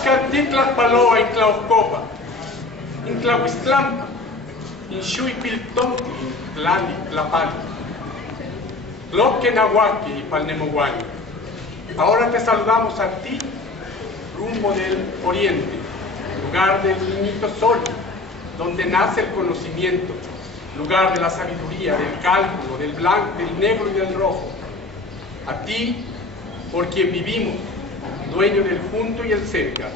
Axcan titlas paloa in Tlaocopa, in Tlahuistlampa, in Xuipiltonti, Tlali, Tlapali, Tloque Nahuaqui y Palnemohuani. Ahora te saludamos a ti, rumbo del oriente, lugar del niñito sol, donde nace el conocimiento, lugar de la sabiduría, del cálculo, del blanco, del negro y del rojo. A ti, por quien vivimos, dueño del junto y el cerca.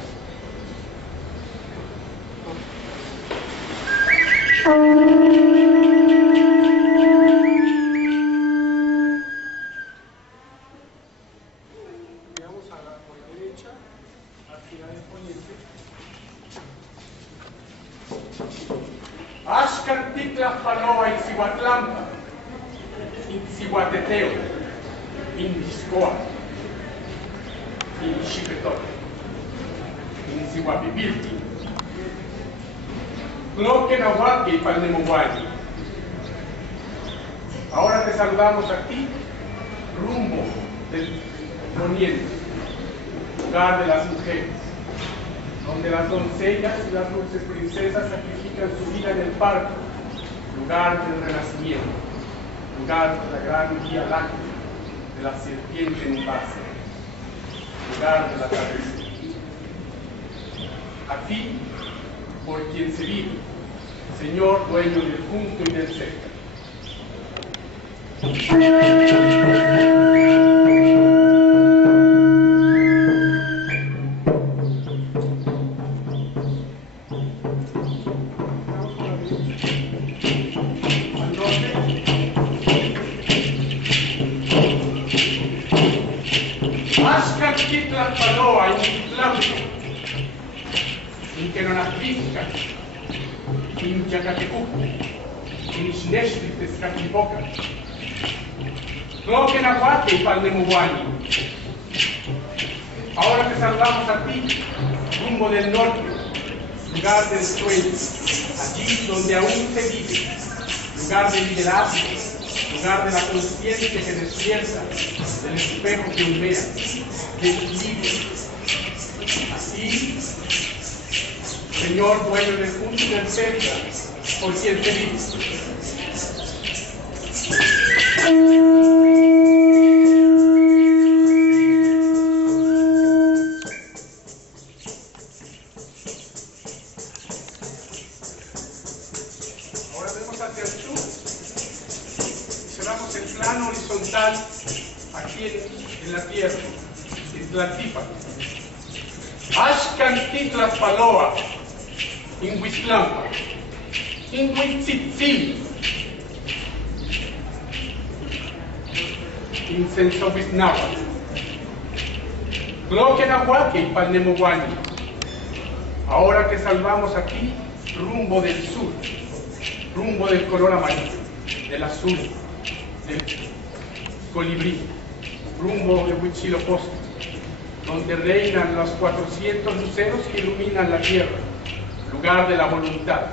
Veamos por la derecha, hacia el poniente. Axcan titlas paloa in Cihuatlampa, in Cihuateteo, in Discoa, in Xipetol, in Cihuapipilti, Tloque Nahuaqui y Palnemohuani. Ahora te saludamos a ti, rumbo del poniente, lugar de las mujeres, donde las doncellas y las dulces princesas sacrifican su vida en el parto, lugar del renacimiento, lugar de la gran Vía Láctea, de la serpiente en base, lugar de la travesía. A ti, por quien se vive, Señor dueño del junto y del cerca. Axcan titlas paloa in Titlampa, in Quenonatlisca, in Yacatecuco, in Xnextli Tezcatlipoca, Tloque Nahuaqui y Palnemohuani. Ahora te saludamos a ti, rumbo del norte, lugar del sueño, allí donde aún se vive, lugar del liderazgo, lugar de la conciencia que despierta, del espejo que humea, del equilibrio. Así, Señor dueño del junto y del cerca, por quien te vive. Ahora vemos hacia el sur. Observamos el plano horizontal aquí en la tierra, en Tlatípaco. Axcan titlas paloa in Huistlampa, in Huitzitzin, in Sensohuiznahuatl, Tloque Nahuaqui y Palnemohuani. Ahora te salvamos aquí, rumbo del sur, rumbo del color amarillo, del azul, del colibrí, rumbo de Huitzilopochtli, donde reinan los 400 luceros que iluminan la tierra, lugar de la voluntad.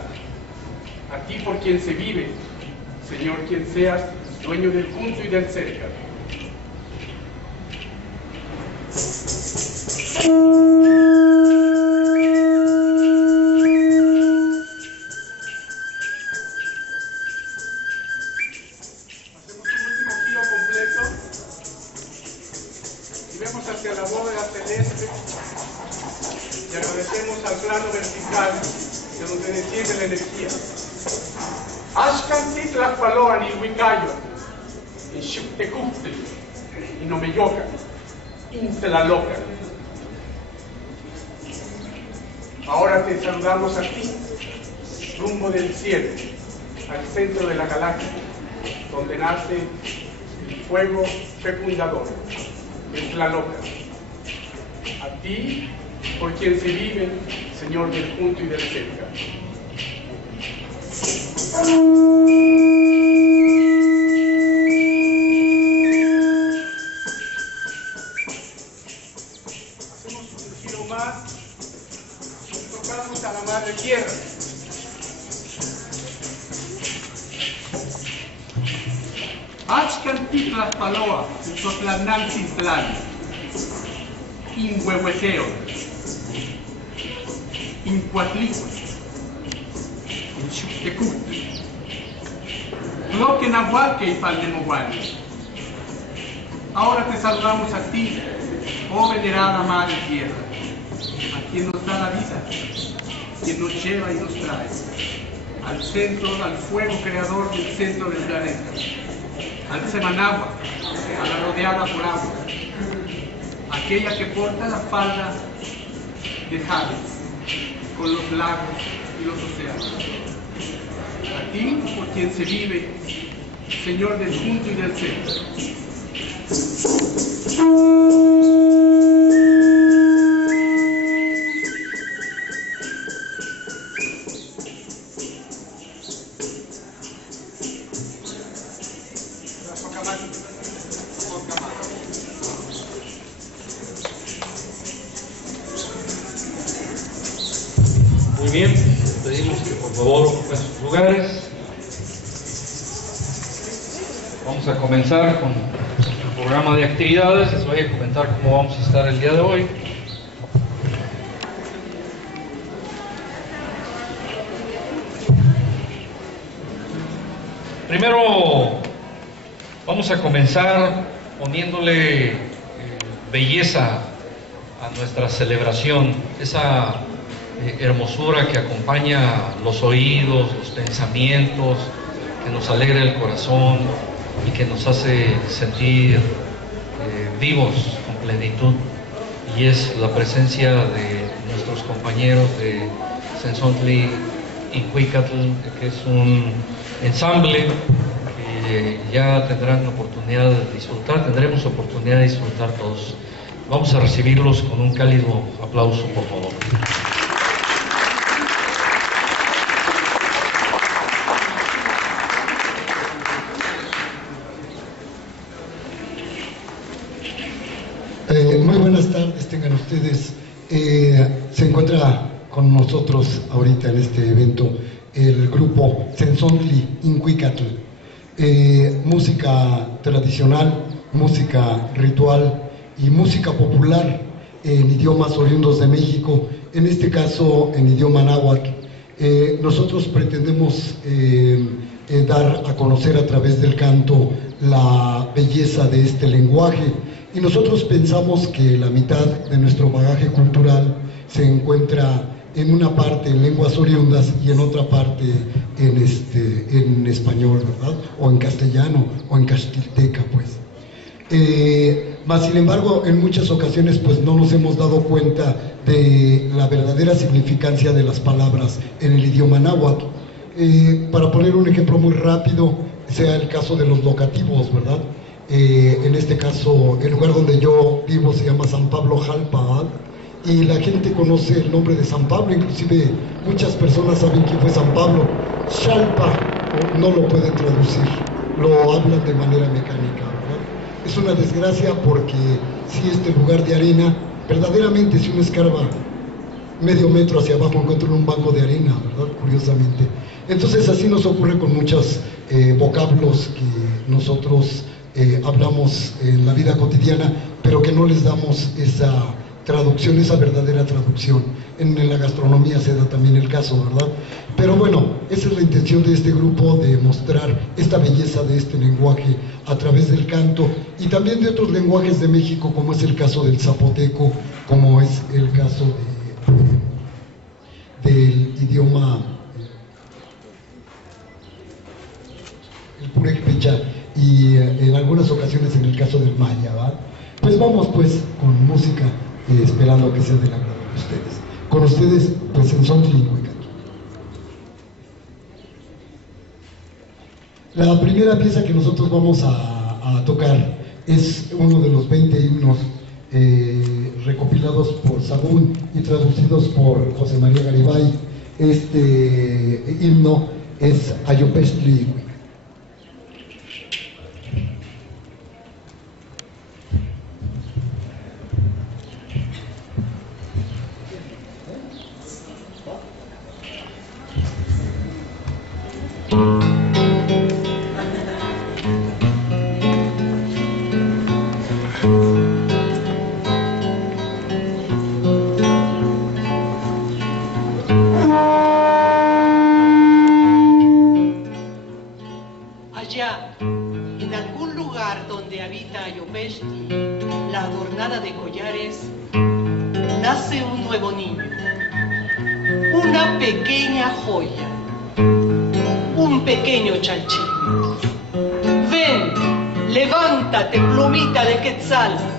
A ti por quien se vive, Señor, quien seas, dueño del junto y del cerca. Vemos hacia la bóveda celeste y agradecemos al plano vertical de donde desciende la energía. Axcan titlas paloa in Huicayo, in Xuctecuhtli, in Omeyoca, in Tlaloca. Ahora te saludamos a ti, rumbo del cielo, al centro de la galaxia, donde nace el fuego fecundador. En Tlaloca. A ti, por quien se vive, Señor del junto y del cerca. Hacemos un giro más, tocamos a la madre tierra. Axcan titlas paloa, Totlanantzin Tlali, in Huehueteo, Incuatlicue, Inchuctecute, Tloque Nahuaque y Palnemoguani. Ahora te saludamos a ti, oh venerada Madre Tierra, a quien nos da la vida, quien nos lleva y nos trae al centro, al fuego creador del centro del planeta, al Semanagua, a la rodeada por agua, aquella que porta la falda de Jade, con los lagos y los océanos. A ti, por quien se vive, Señor del junto y del centro. Muy bien, pedimos que por favor ocupen sus lugares. Vamos a comenzar con nuestro programa de actividades. Les voy a comentar cómo vamos a estar el día de hoy. Primero vamos a comenzar poniéndole belleza a nuestra celebración, esa hermosura que acompaña los oídos, los pensamientos, que nos alegra el corazón y que nos hace sentir vivos con plenitud, y es la presencia de nuestros compañeros de Tzentzontle Incuicatl, que es un ensamble que ya tendrán oportunidad de disfrutar, tendremos oportunidad de disfrutar todos. Vamos a recibirlos con un cálido aplauso, por favor. Muy buenas tardes, tengan ustedes. Se encuentra con nosotros ahorita en este evento el grupo Tzentzontle Incuicatl. Música tradicional, música ritual y música popular en idiomas oriundos de México, en este caso en idioma náhuatl. Nosotros pretendemos dar a conocer a través del canto la belleza de este lenguaje, y nosotros pensamos que la mitad de nuestro bagaje cultural se encuentra en una parte en lenguas oriundas y en otra parte en español, ¿verdad? O en castellano, o en castilteca, pues. Mas, sin embargo, en muchas ocasiones pues no nos hemos dado cuenta de la verdadera significancia de las palabras en el idioma náhuatl. Para poner un ejemplo muy rápido, sea el caso de los locativos, ¿verdad? En este caso, el lugar donde yo vivo se llama San Pablo Jalpa, y la gente conoce el nombre de San Pablo, inclusive muchas personas saben quién fue San Pablo. Xalpa no lo pueden traducir, lo hablan de manera mecánica, ¿verdad? Es una desgracia porque si este lugar de arena, verdaderamente si uno escarba medio metro hacia abajo encuentra un banco de arena, ¿verdad? Curiosamente. Entonces así nos ocurre con muchos vocablos que nosotros hablamos en la vida cotidiana, pero que no les damos esa traducción, esa verdadera traducción. En la gastronomía se da también el caso, ¿verdad? Pero bueno, esa es la intención de este grupo, de mostrar esta belleza de este lenguaje a través del canto, y también de otros lenguajes de México, como es el caso del zapoteco, como es el caso del idioma el purépecha, y en algunas ocasiones en el caso del maya, ¿verdad? Pues vamos pues con música, esperando que sea del agrado de ustedes. Con ustedes, pues, Tzentzontle Incuicatl. La primera pieza que nosotros vamos a tocar es uno de los 20 himnos recopilados por Sahagún y traducidos por José María Garibay. Este himno es Ayopextli Incuicatl. allá, en algún lugar donde habita Ayopeshti, la adornada de collares, nace un nuevo niño, una pequeña joya, un pequeño Chalchín. Ven, levántate, plumita de Quetzal.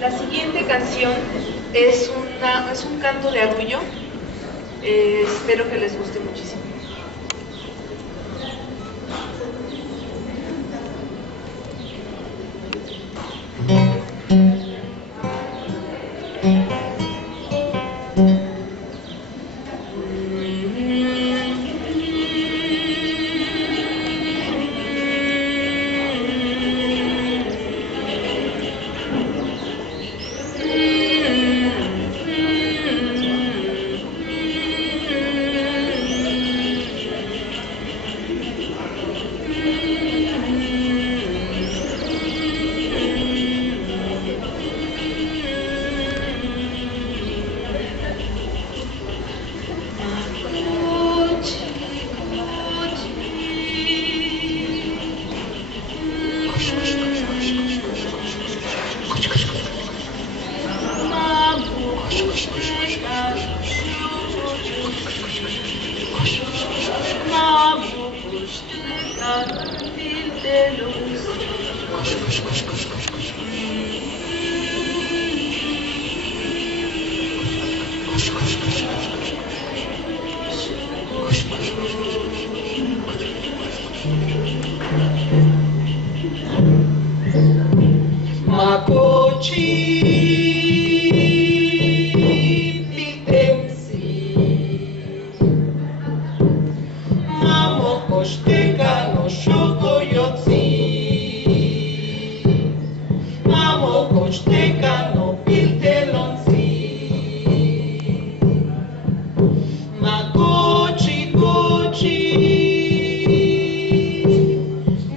La siguiente canción es un canto de arrullo. Espero que les guste muchísimo.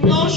No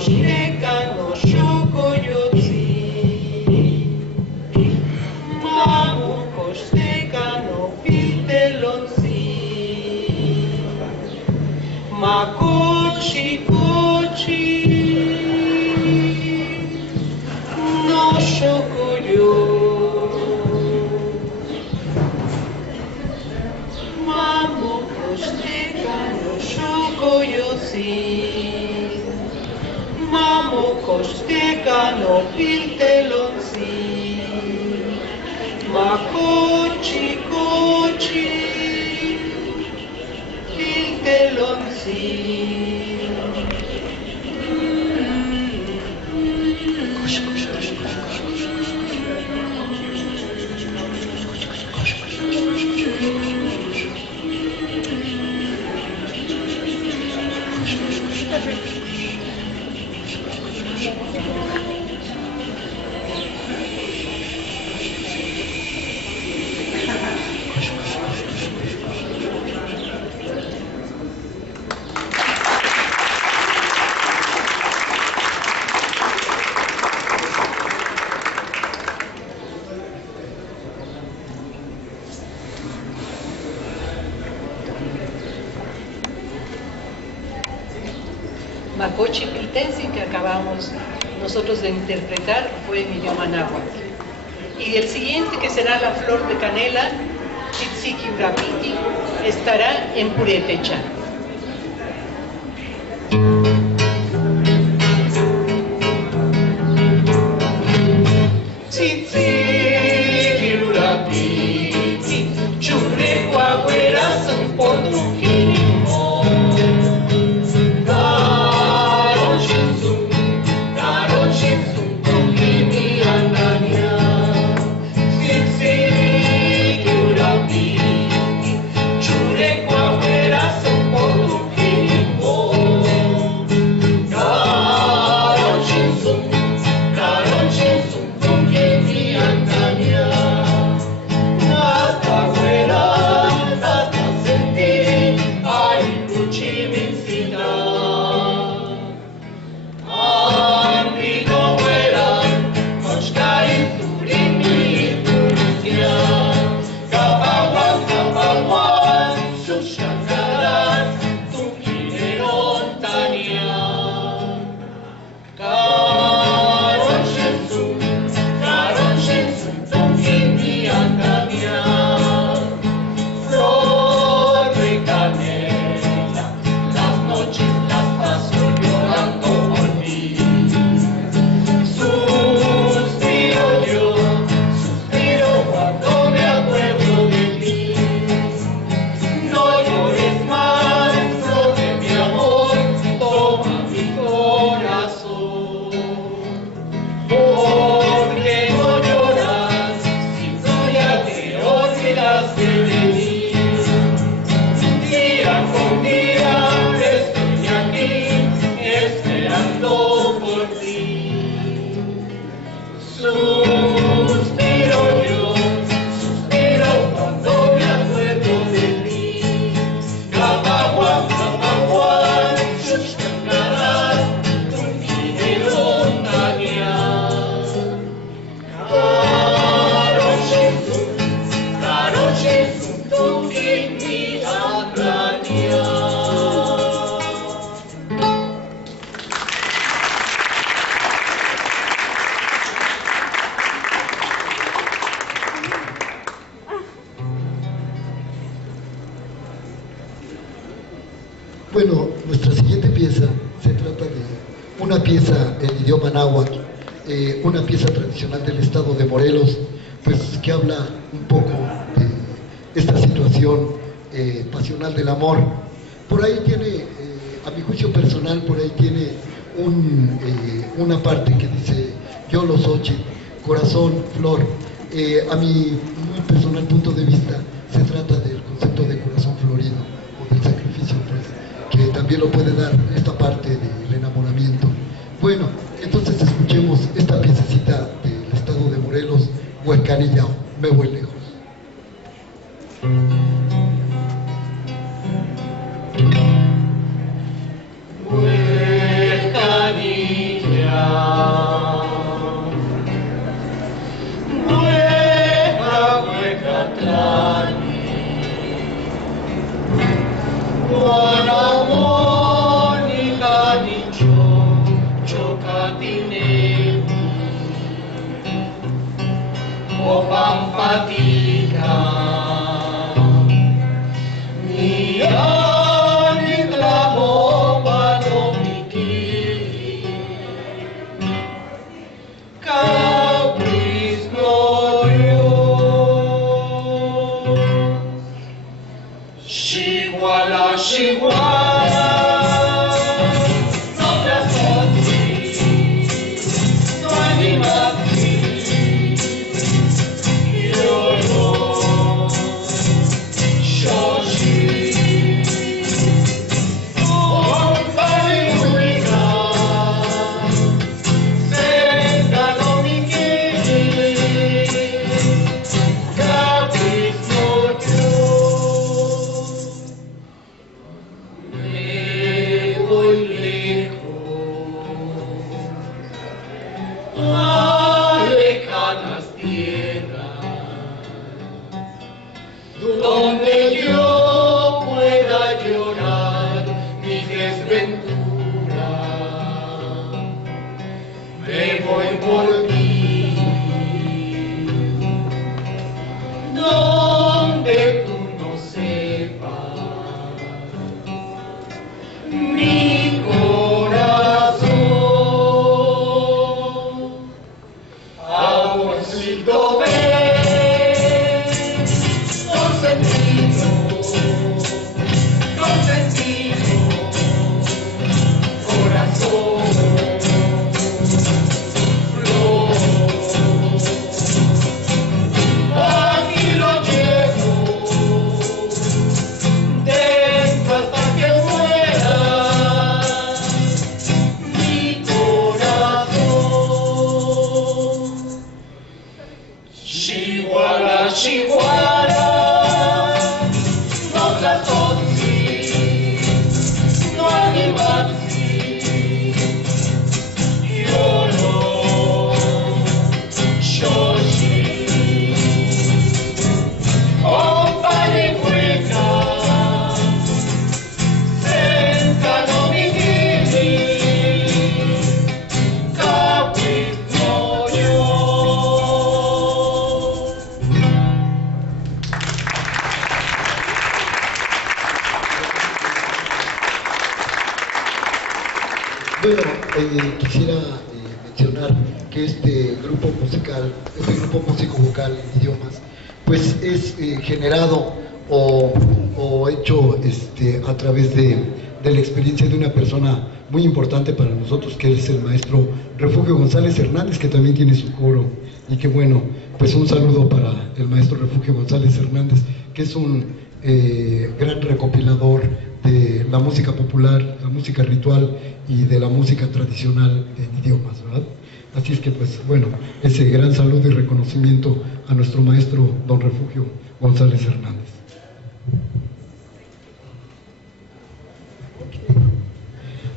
Costeca no xocoyotzi, mamu costeca no piltelotzi, macochi cochi no xocoyo, mamu costeca no xocoyotzi, mamu costeca no piltelotzi, macochi cochi piltelotzi. Macochi Piltensi, que acabamos nosotros de interpretar, fue en idioma náhuatl. Y el siguiente, que será La Flor de Canela, Tzitziki Urapiti, estará en purépecha. Tzitziki Urapiti, Churecuagüera, San Potruquini. Bueno, nuestra siguiente pieza se trata de una pieza en idioma náhuatl, una pieza tradicional del estado de Morelos, pues que habla un poco de esta situación pasional del amor. Por ahí tiene, a mi juicio personal, por ahí tiene una parte que dice yo los ocho, corazón, flor. A mi muy personal punto de vista, se trata del concepto de corazón florido o del sacrificio, pues, que también lo puede dar esta parte del enamoramiento. Bueno, entonces escuchemos esta piececita del estado de Morelos, Huercanillao, me voy lejos. Huercanillao. Bueno, quisiera mencionar que este grupo músico-vocal en idiomas, pues es generado o hecho a través de la experiencia de una persona muy importante para nosotros, que es el maestro Refugio González Hernández, que también tiene su coro. Y que bueno, pues un saludo para el maestro Refugio González Hernández, que es un gran recopilador de la música popular, la música ritual y de la música tradicional en idiomas, ¿verdad? Así es que pues bueno, ese gran saludo y reconocimiento a nuestro maestro don Refugio González Hernández.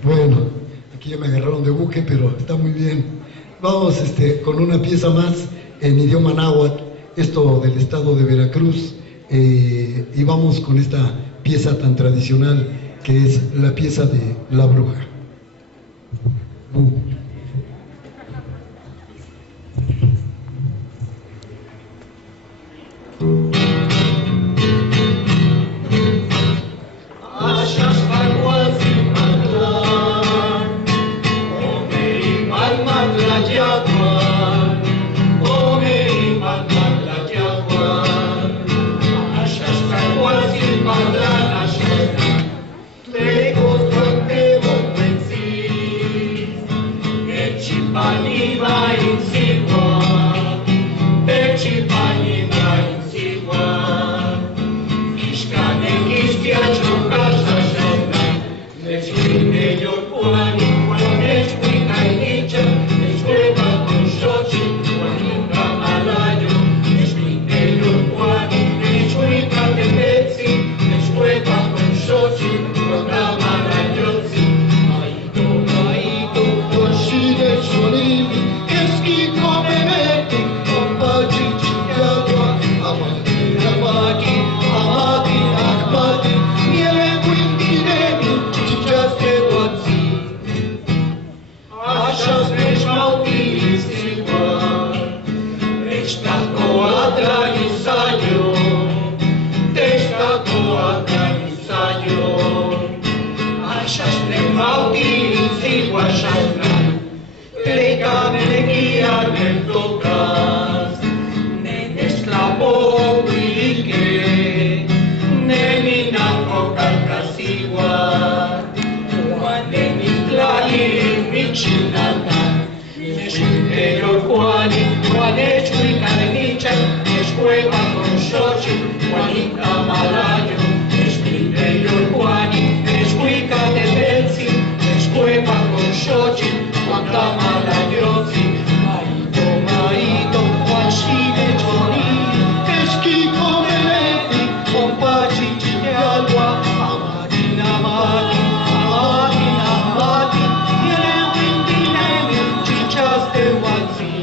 Bueno, aquí ya me agarraron de buque, pero está muy bien. Vamos con una pieza más en idioma náhuatl, esto del estado de Veracruz, y vamos con esta pieza tan tradicional que es la pieza de La Bruja. Igual, Juan Mitlali, Michinata, Escuello Juani, Juanecho y Carnicha, Escuela con Xochi, Juanita Malayo, Escuello Juani, Escuica de Belsi, Escuela con Xochi, Juanta Malayosi, Maito, Maito, Juanchide Choni, Esquico Meleti, Compachi Chialua, Amati, tiene windinene, chichas de Huanzi.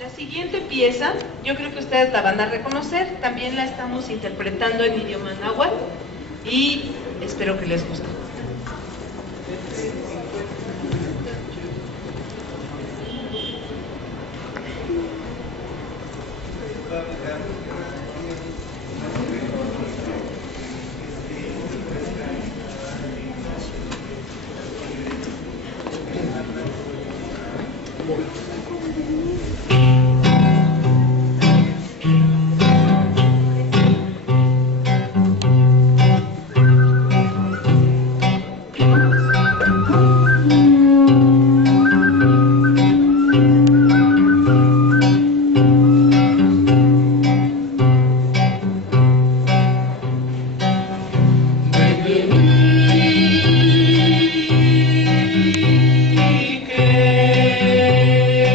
La siguiente pieza, yo creo que ustedes la van a reconocer, también la estamos interpretando en idioma náhuatl y espero que les guste. Que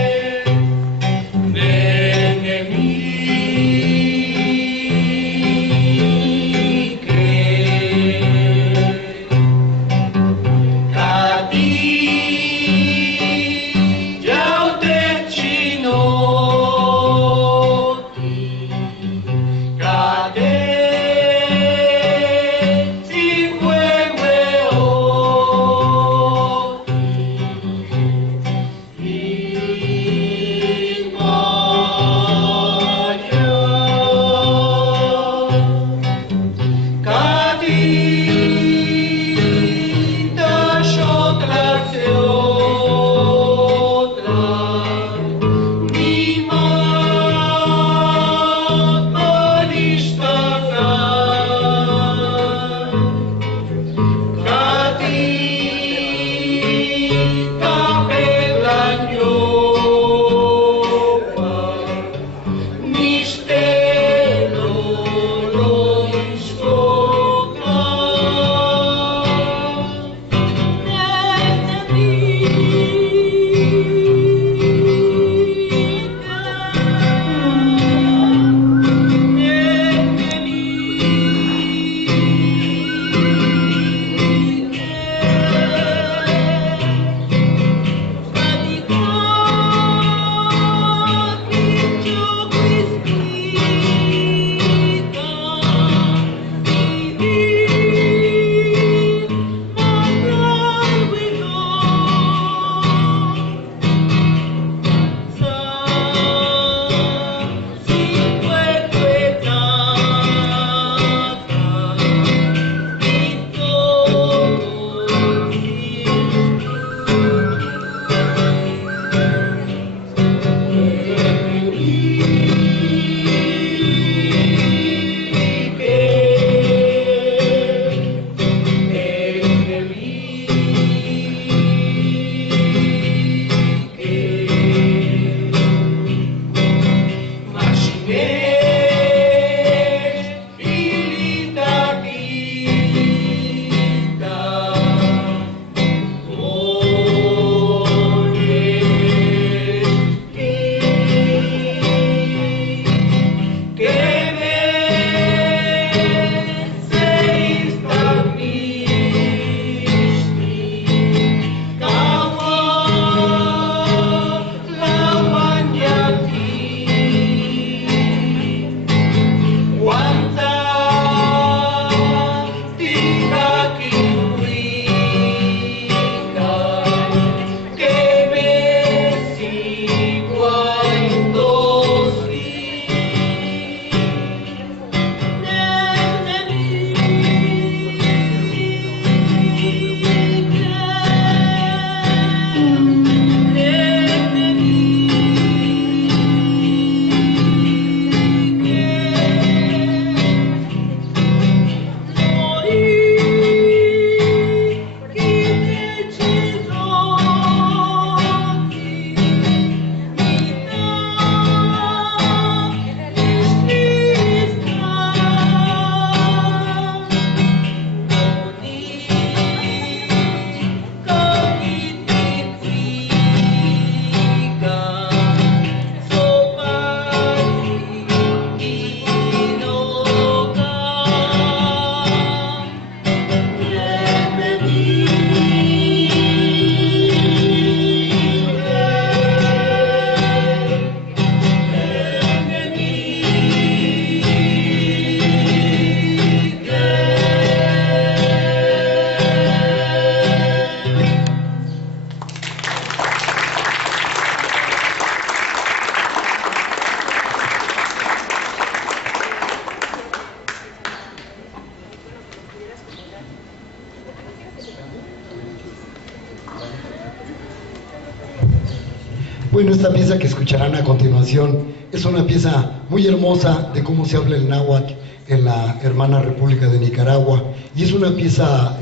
Bueno, esta pieza que escucharán a continuación es una pieza muy hermosa de cómo se habla el náhuatl en la hermana República de Nicaragua, y es una pieza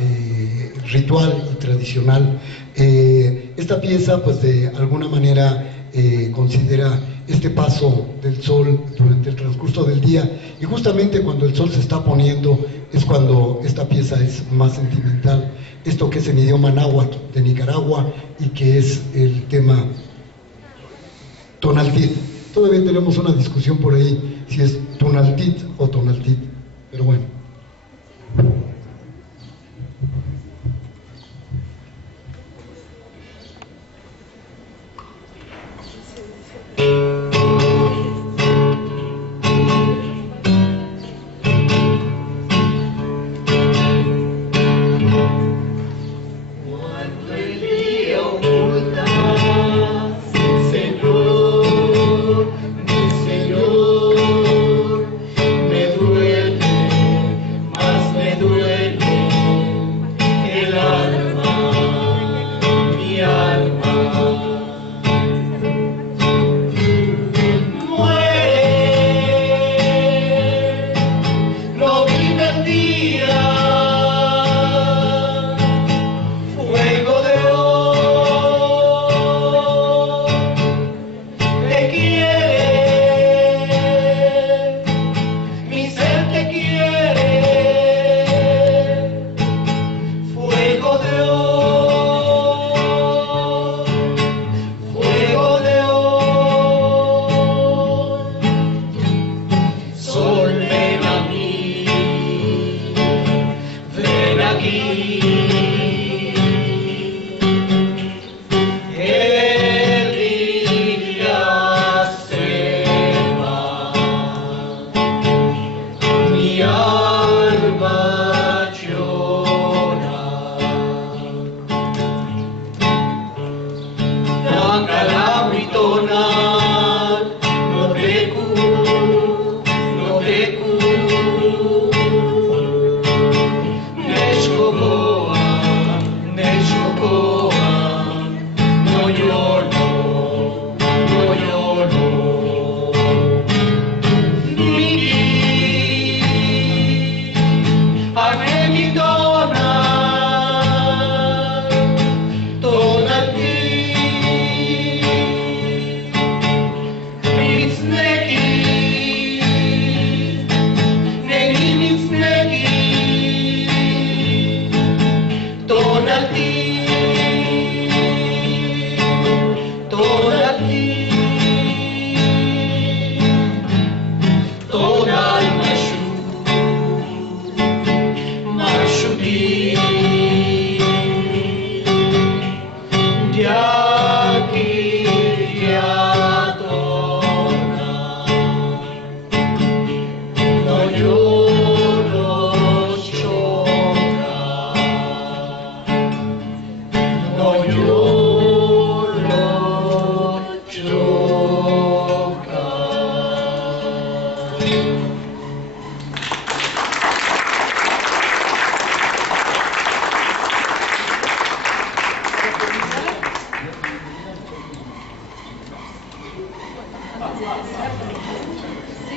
ritual y tradicional. Esta pieza, pues de alguna manera considera este paso del sol durante el transcurso del día, y justamente cuando el sol se está poniendo es cuando esta pieza es más sentimental. Esto que es en idioma náhuatl de Nicaragua y que es el tema Tonaltit. Todavía tenemos una discusión por ahí si es Tonaltit o Tonaltit, pero bueno.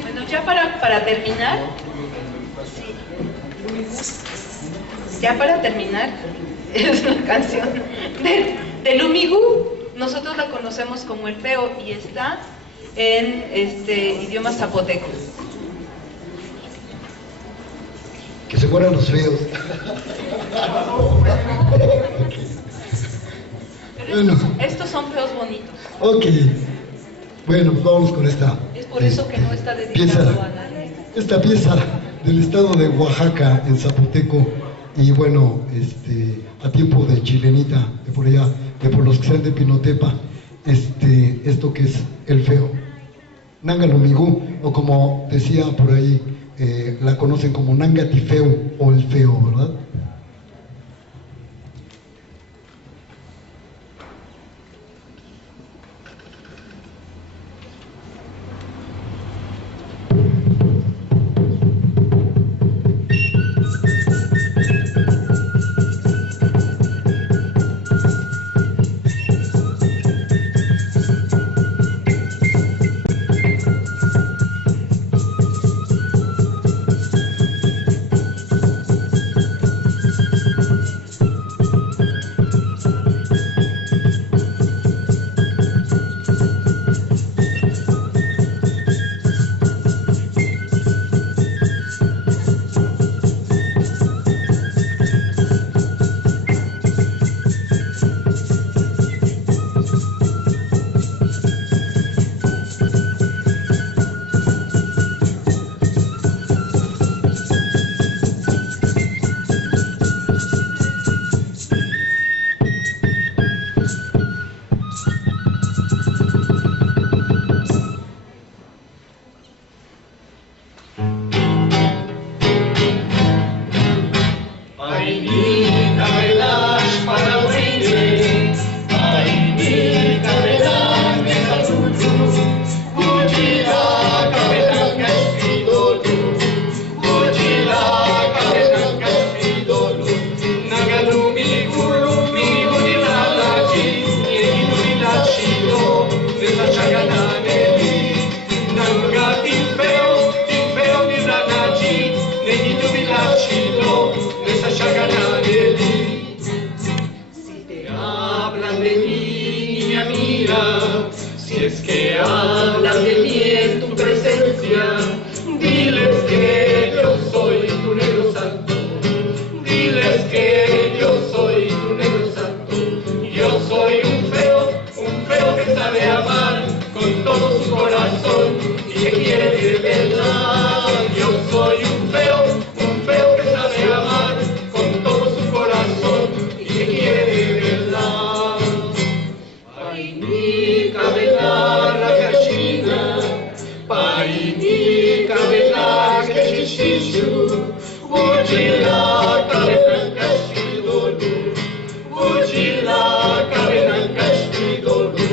Bueno, ya para terminar, es una canción de Lumigú. Nosotros la conocemos como el feo y está en idioma zapoteco. Que se mueran los feos. Bueno. Estos son feos bonitos. Ok. Bueno, pues vamos con esta. Es por eso que no está dedicado a nadie. Esta pieza del estado de Oaxaca, en zapoteco, y bueno, a tiempo de chilenita, de por allá, de por los que sean de Pinotepa, esto que es el feo. Nanga Lumigú, o como decía por ahí, la conocen como Nanga Tifeu, o el feo, ¿verdad? mira, si es que hablan de mí en tu presencia, diles que yo soy tu negro santo, diles que yo soy tu negro santo. Yo soy un feo que sabe amar con todo su corazón y que quiere de verdad. Yo soy un feo que sabe amar con todo su corazón y que quiere de verdad. Painika benara kashina, painika benara kashishu, ujila kabenan kashidolu, ujila kabenan kashidolu.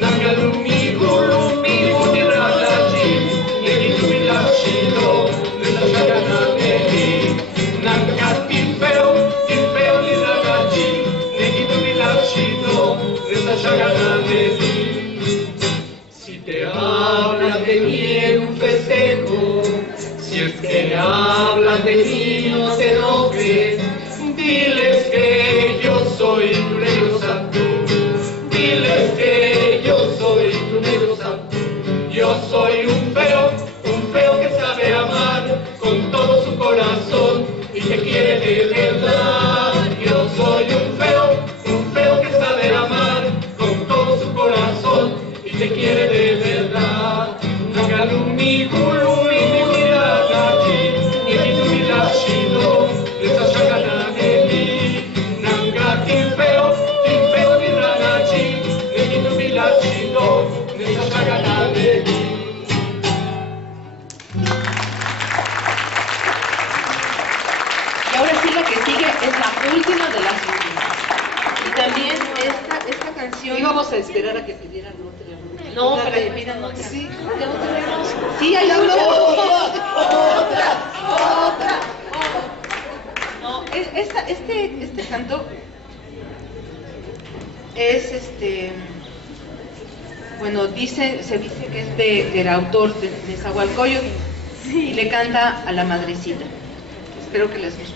Nagalumi gulumi udiralaji, negitu ilashilo, nesashagana nehi. Nagati feo niragaji, negitu ilashilo, nesashagana nehi. Si te hablan de mí en un festejo, si es que hablan de mí no te enojes, diles que yo soy tu negro santo, diles que yo soy tu negro santo. Yo soy un feo que sabe amar con todo su corazón y que quiere de verdad. Yo soy un feo que sabe amar con todo su corazón y te quiere de verdad. Nagalumi gulumi miragaji, negitu ilashilo, nesashagana nehi. Nangati feo miragaji, negitu ilashilo, nesashagana nehi. Y ahora sí, la que sigue es la última de las últimas. Y también esta canción... Íbamos a esperar a que pidieran otra. No, para que pidan otra. Sí, ya no tenemos. Sí, hay una. Otra. No, este canto es bueno, se dice que es del autor de Nezahualcóyotl y le canta a la madrecita. Espero que les guste.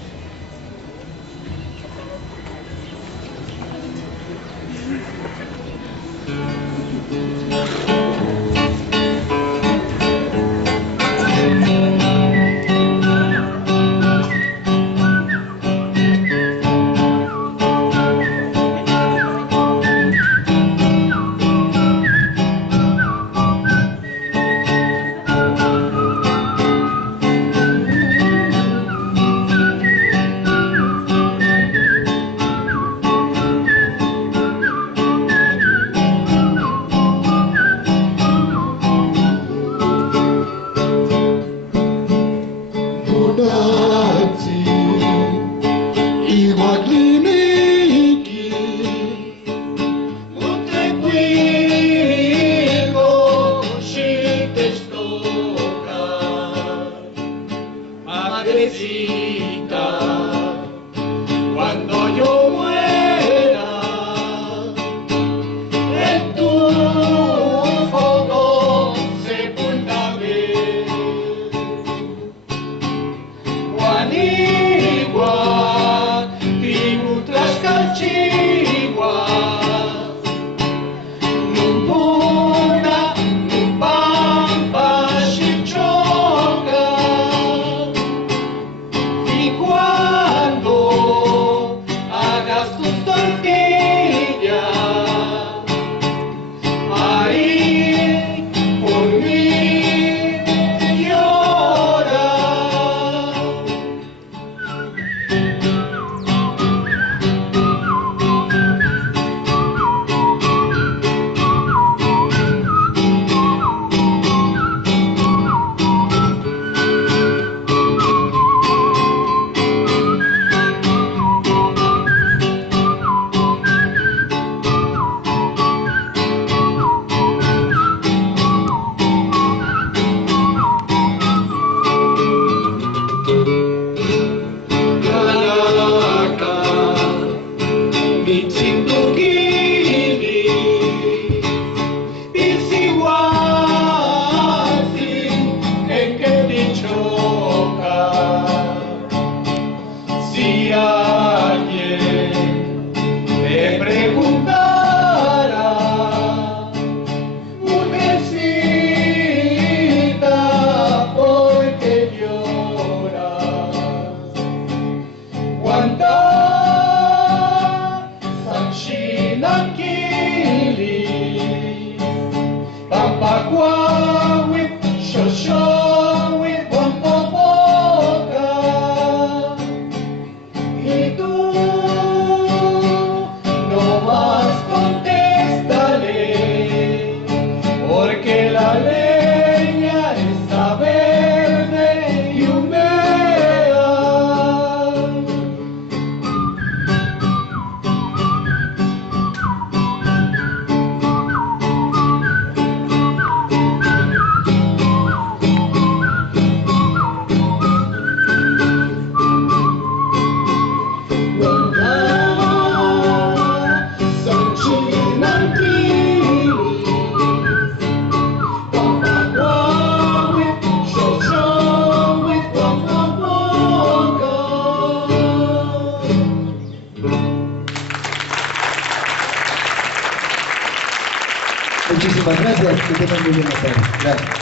Nankili, Pampaquawi, Shoshowi, Pompopoca. Y tú no más contéstale, porque la leña está verde y humea. Muchísimas gracias, que tengan muy buenas tardes. Gracias.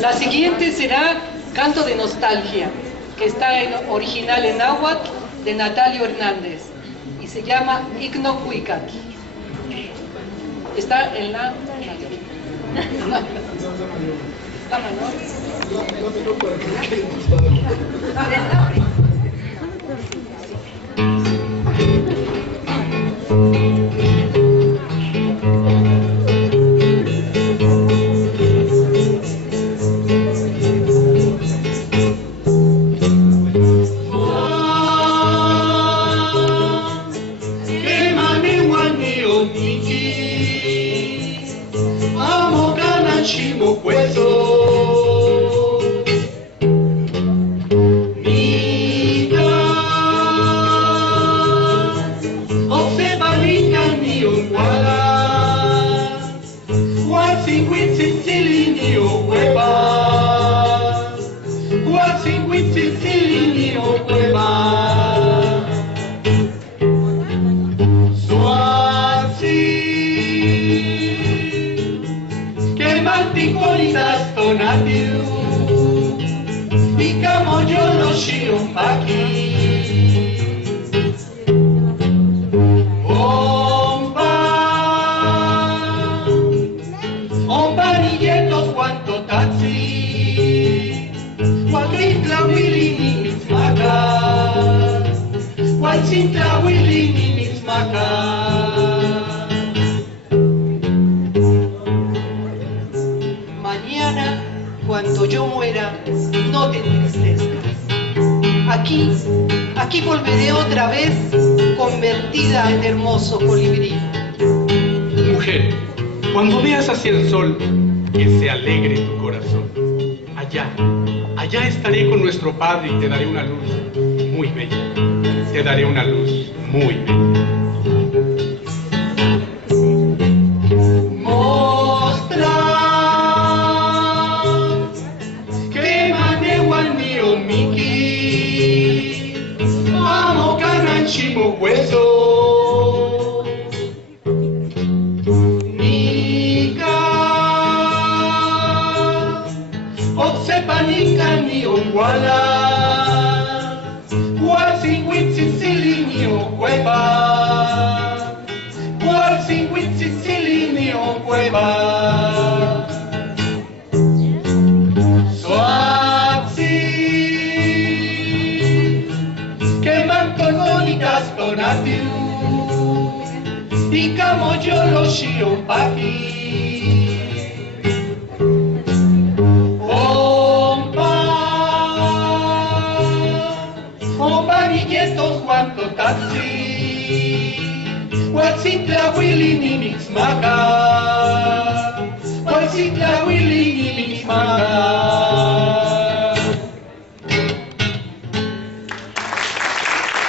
La siguiente será Canto de Nostalgia, que está original en náhuatl de Natalio Hernández y se llama Icnocuicat. Está en la menor. Mañana, cuando yo muera, no te entristezcas. Aquí volveré otra vez, convertida en hermoso colibrí. Mujer, cuando veas hacia el sol, que se alegre tu corazón. Allá estaré con nuestro Padre y te daré una luz muy bella. Te daré una luz muy bella. Hueso Nika Otsepanika ni Onguala Huasinguitzizili ni Oncueva Huasinguitzizili ni Oncueva Soatzi que mantonónicas tonatiu y como yo lo shio paki Huatzitla Willy Nimix Maca, Huatzitla